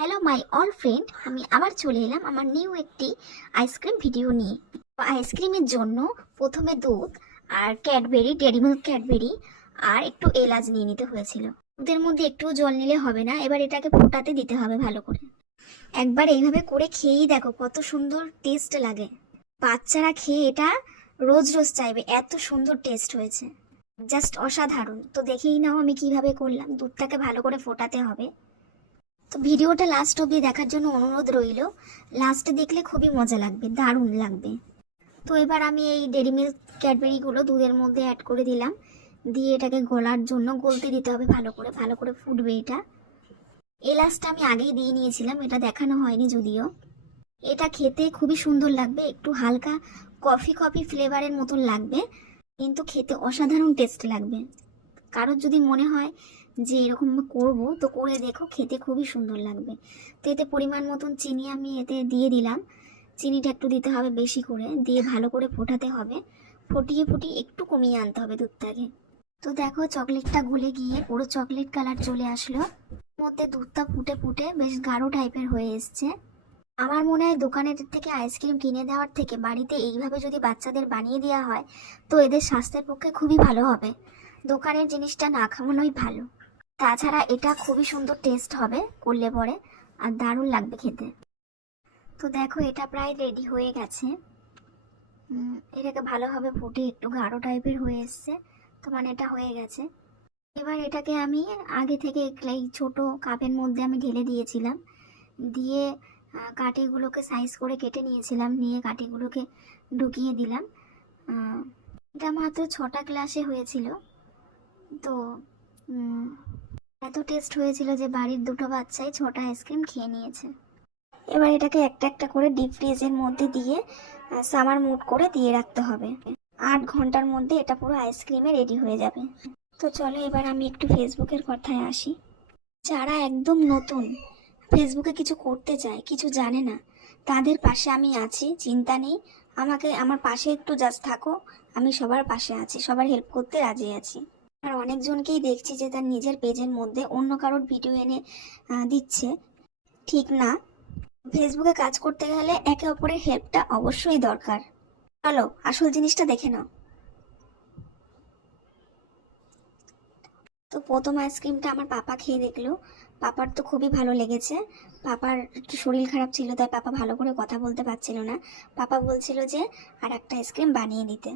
Hello my all friend, আমি আবার চলে এলাম আমার নিউ একটি আইসক্রিম ভিডিও নিয়ে। আইসক্রিমের জন্য প্রথমে দুধ আর ক্যাডবেরি, ডেয়ারি মিল্ক ক্যাডবেরি আর একটু এলাচ নিয়ে নিতে হয়েছিল। দুধের মধ্যে একটু জল নিলে হবে না, এবার এটাকে ফোটাতে দিতে হবে ভালো করে। একবার এইভাবে করে খেয়েই দেখো কত সুন্দর টেস্ট লাগে। বাচ্চারা খেয়ে এটা রোজ রোজ চাইবে, এত সুন্দর টেস্ট হয়েছে, জাস্ট অসাধারণ। তো দেখেই নাও আমি কিভাবে করলাম। দুধটাকে ভালো করে ফোটাতে হবে। তো ভিডিওটা লাস্ট অবধি দেখার জন্য অনুরোধ রইল। লাস্টে দেখলে খুবই মজা লাগবে, দারুণ লাগবে। তো এবার আমি এই ডেরি মিল্ক ক্যাডবেরিগুলো দুধের মধ্যে অ্যাড করে দিলাম, দিয়ে এটাকে গলার জন্য গলতে দিতে হবে ভালো করে, ভালো করে ফুটবে এটা। এলাচটা আমি আগেই দিয়ে নিয়েছিলাম, এটা দেখানো হয়নি যদিও। এটা খেতে খুবই সুন্দর লাগবে, একটু হালকা কফি কফি ফ্লেভারের মতন লাগবে, কিন্তু খেতে অসাধারণ টেস্ট লাগবে। কারোর যদি মনে হয় যে এরকম করব, তো করে দেখো, খেতে খুবই সুন্দর লাগবে। তো এতে পরিমাণ মতন চিনি আমি এতে দিয়ে দিলাম। চিনিটা একটু দিতে হবে বেশি করে, দিয়ে ভালো করে ফোটাতে হবে। ফুটিয়ে ফুটিয়ে একটু কমিয়ে আনতে হবে দুধটাকে। তো দেখো চকলেটটা গলে গিয়ে পুরো চকলেট কালার চলে আসলো। মধ্যে দুধটা ফুটে ফুটে বেশ গাঢ় টাইপের হয়ে এসছে। আমার মনে হয় দোকানের থেকে আইসক্রিম কিনে দেওয়ার থেকে বাড়িতে এইভাবে যদি বাচ্চাদের বানিয়ে দেওয়া হয়, তো এদের স্বাস্থ্যের পক্ষে খুবই ভালো হবে। দোকানের জিনিসটা না খাওয়ানোই ভালো। তাছাড়া এটা খুবই সুন্দর টেস্ট হবে করলে পরে, আর দারুণ লাগবে খেতে। তো দেখো এটা প্রায় রেডি হয়ে গেছে। এটাকে ভালোভাবে ফুটে একটু গাঢ় টাইপের হয়ে এসছে, তো মানে এটা হয়ে গেছে। এবার এটাকে আমি আগে থেকে এই ছোট কাপের মধ্যে আমি ঢেলে দিয়েছিলাম, দিয়ে কাঠিগুলোকে সাইজ করে কেটে নিয়েছিলাম, নিয়ে কাঠিগুলোকে ঢুকিয়ে দিলাম। এটা মাত্র 6টা গ্লাসে হয়েছিল। তো এত টেস্ট হয়েছিল যে বাড়ির দুটো বাচ্চাই 6টা আইসক্রিম খেয়ে নিয়েছে। এবার এটাকে একটা একটা করে ডিপ ফ্রিজের মধ্যে দিয়ে সামার মুড করে দিয়ে রাখতে হবে। 8 ঘন্টার মধ্যে এটা পুরো আইসক্রিমে রেডি হয়ে যাবে। তো চলো এবার আমি একটু ফেসবুকের কথায় আসি। যারা একদম নতুন, ফেসবুকে কিছু করতে চায়, কিছু জানে না, তাদের পাশে আমি আছি, চিন্তা নেই। আমার পাশে একটু জাস্ট থাকো, আমি সবার পাশে আছি, সবার হেল্প করতে রাজি আছি। আর অনেকজনকেই দেখছি যে তার নিজের পেজের মধ্যে অন্য কারোর ভিডিও এনে দিচ্ছে, ঠিক না। ফেসবুকে কাজ করতে গেলে একে অপরের হেল্পটা অবশ্যই দরকার। চলো আসল জিনিসটা দেখে নাও। তো প্রথম আইসক্রিমটা আমার পাপা খেয়ে দেখলো। পাপার তো খুবই ভালো লেগেছে। পাপার একটু শরীর খারাপ ছিল, তাই পাপা ভালো করে কথা বলতে পারছিল না। পাপা বলছিল যে আর একটা আইসক্রিম বানিয়ে দিতে।